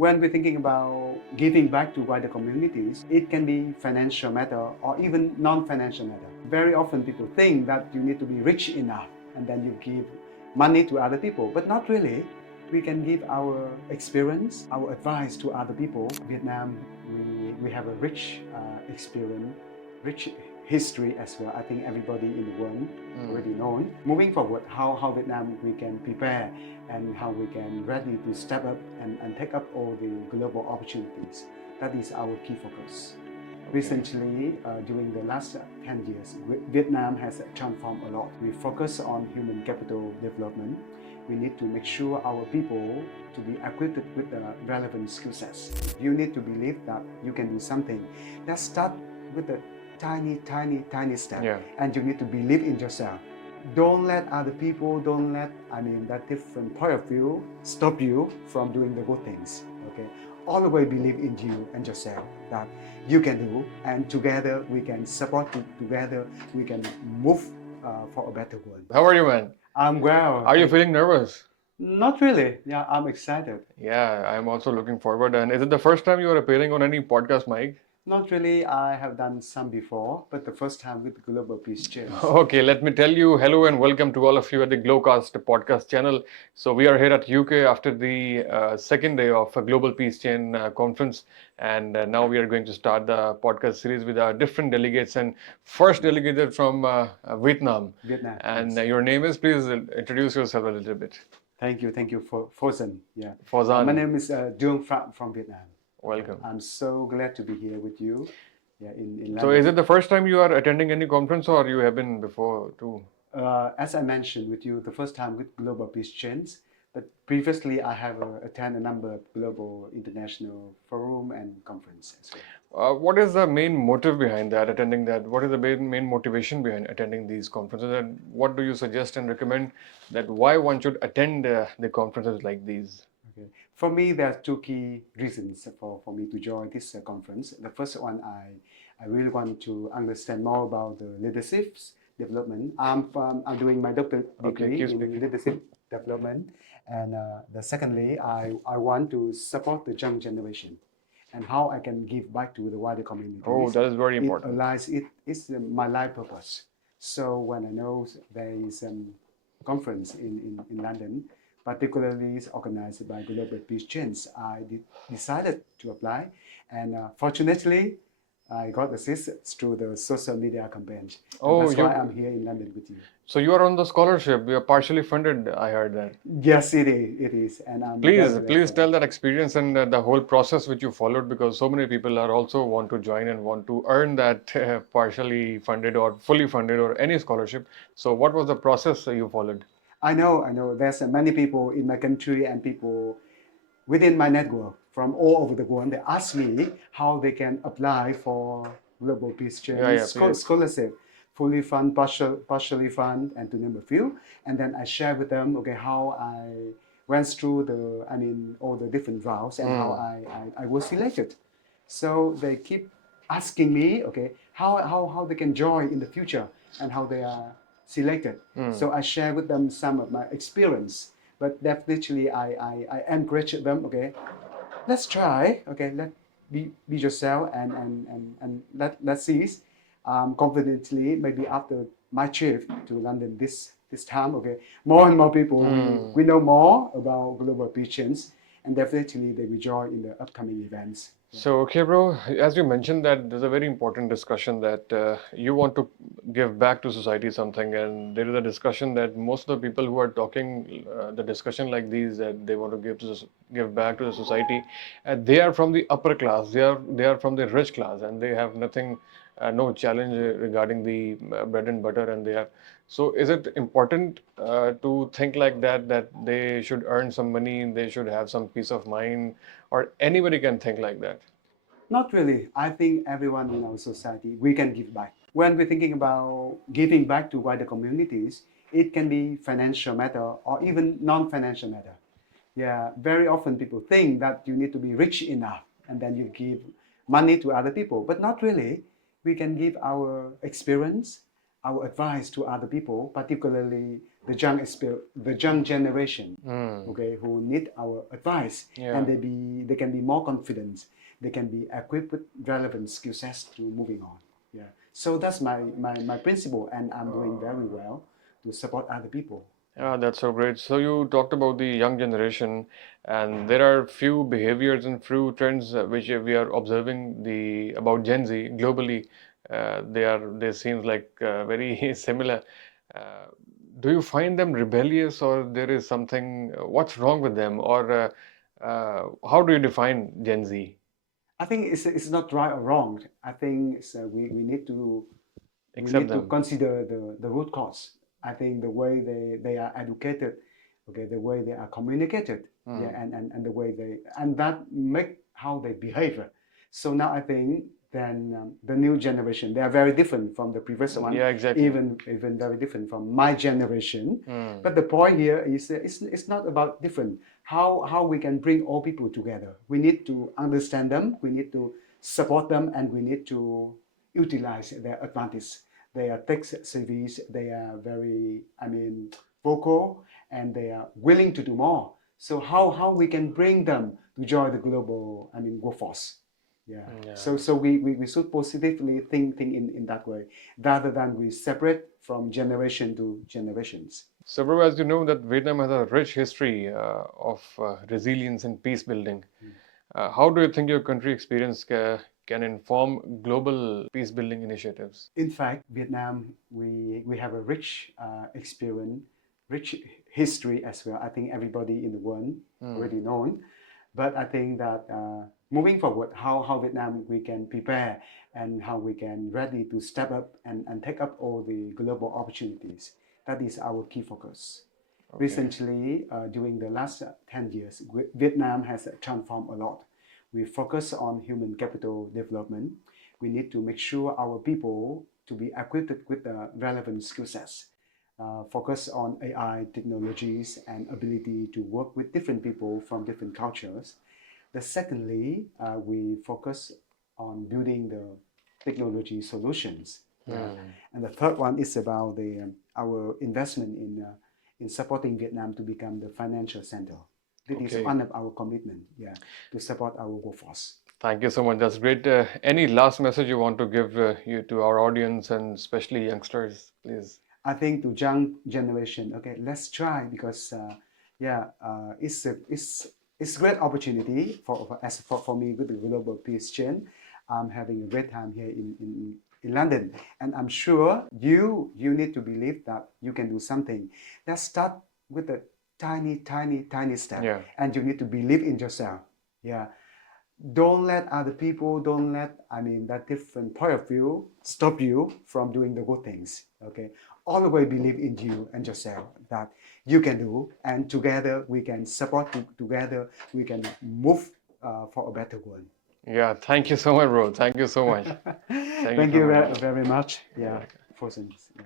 When we're thinking about giving back to wider communities, it can be financial matter or even non-financial matter. Very often people think that you need to be rich enough and then you give money to other people, but not really. We can give our experience, our advice to other people. Vietnam, we have a rich experience, rich history as well. I think everybody in the world already known. Moving forward, how Vietnam we can prepare and how we can ready to step up and take up all the global opportunities. That is our key focus. Recently, during the last 10 years, Vietnam has transformed a lot. We focus on human capital development. We need to make sure our people to be equipped with the relevant skill sets. You need to believe that you can do something. Let's start with a tiny step. And you need to believe in yourself. Don't let other people, that different point of view stop you from doing the good things. Okay? Always believe in you and yourself that you can do, and together we can support you. Together we can move for a better world. How are you, man? I'm well. Are you feeling nervous? Not really. Yeah, I'm excited. Yeah, I'm also looking forward. And is it the first time you are appearing on any podcast mic? Not really. I have done some before, but the first time with Global Peace Chairs. Okay, let me tell you hello and welcome to all of you at the Glowcast Podcast channel. So we are here at UK after the second day of a Global Peace Chain conference, and now we are going to start the podcast series with our different delegates. And first delegate from Vietnam. Vietnam. And yes. Your name is, please introduce yourself a little bit. Thank you for Fozan. Yeah. Fozan. My name is Duong Pham from Vietnam. Welcome. I'm so glad to be here with you. Yeah, in London. So is it the first time you are attending any conference, or you have been before too? As I mentioned with you, the first time with Global Peace Chains, but previously I have attended a number of global international forum and conference as well. What is the main motive behind that, attending that? What is the main motivation behind attending these conferences? And what do you suggest and recommend that why one should attend the conferences like these? Okay. For me, there are two key reasons for me to join this conference. The first one, I really want to understand more about the leadership development. I'm doing my doctorate degree in leadership development. And secondly, I want to support the young generation and how I can give back to the wider community. Oh, that is very important. It's my life purpose. So when I know there is a conference in London, particularly is organized by Global Peace Chains, I decided to apply, and fortunately, I got assistance through the social media campaign. Oh, that's why I'm here in London with you. So you are on the scholarship. You are partially funded. I heard that. Yes, it is, and I'm please tell that experience and the whole process which you followed, because so many people are also want to join and want to earn that partially funded or fully funded or any scholarship. So what was the process you followed? I know. There's many people in my country and people within my network from all over the world. They ask me how they can apply for Global Peace Chain scholarship, fully fund, partially fund, and to name a few. And then I share with them, how I went through all the different routes and how I was selected. So they keep asking me, how they can join in the future and how they are selected. So I share with them some of my experience, but definitely I encourage them, let's try, let be yourself and let's see confidently, maybe after my trip to London this time, more and more people, we know more about Global Peace Chains, and definitely they will join in the upcoming events. So, okay, bro, as you mentioned that there's a very important discussion that you want to give back to society something, and there is a discussion that most of the people who are talking the discussion like these, that they want to give back to the society, they are from the upper class, they are from the rich class, and they have nothing, no challenge regarding the bread and butter, and they are. So is it important to think like that they should earn some money, they should have some peace of mind, or anybody can think like that? Not really. I think everyone in our society, we can give back. When we're thinking about giving back to wider communities, it can be financial matter or even non-financial matter. Yeah, very often people think that you need to be rich enough and then you give money to other people, but not really. We can give our experience, our advice to other people, particularly the young generation, Mm. okay, who need our advice, Yeah. and they can be more confident. They can be equipped with relevant skill sets to moving on. Yeah. So that's my principle, and I'm doing very well to support other people. That's so great. So you talked about the young generation, and there are few behaviors and few trends which we are observing about Gen Z globally. They seem like very similar. Uh, do you find them rebellious, or there is something? What's wrong with them, or how do you define Gen Z? I think it's not right or wrong. I think we Accept need to them. consider the root cause. I think the way they are educated, okay, the way they are communicated, yeah, and the way and that make how they behave. So now I think then the new generation, they are very different from the previous one. Yeah, exactly. Even very different from my generation. Mm. But the point here is it's not about different. How we can bring all people together. We need to understand them. We need to support them, and we need to utilize their advantage. They are tech savvy. They are very, vocal, and they are willing to do more. So how we can bring them to join the global, workforce. Yeah. Yeah. So we should positively think in that way, rather than we separate from generation to generations. So, bro, as you know, that Vietnam has a rich history of resilience and peace building. How do you think your country experience can inform global peace building initiatives? In fact, Vietnam, we have a rich experience, rich history as well. I think everybody in the world already known. But I think that moving forward, how Vietnam we can prepare and how we can ready to step up and take up all the global opportunities. That is our key focus. Okay. Recently, during the last 10 years, Vietnam has transformed a lot. We focus on human capital development. We need to make sure our people to be equipped with the relevant skill sets. Focus on AI technologies and ability to work with different people from different cultures. Secondly, we focus on building the technology solutions. And the third one is about our investment in supporting Vietnam to become the financial center. That is Okay. one of our commitment, yeah, to support our workforce. Thank you so much. That's great. Any last message you want to give you to our audience and especially youngsters, please? I think to young generation, okay, let's try, because it's great opportunity for me with the global peace chain. I'm having a great time here in London, and I'm sure you need to believe that you can do something. Let's start with a tiny step, Yeah. and you need to believe in yourself. Yeah. Don't let other people, that different point of view stop you from doing the good things. Okay. Always believe in you and yourself that you can do, and together we can support, together we can move for a better world. Yeah. Thank you so much, bro. Thank you so much. Thank you very much. Yeah, for this. Yeah.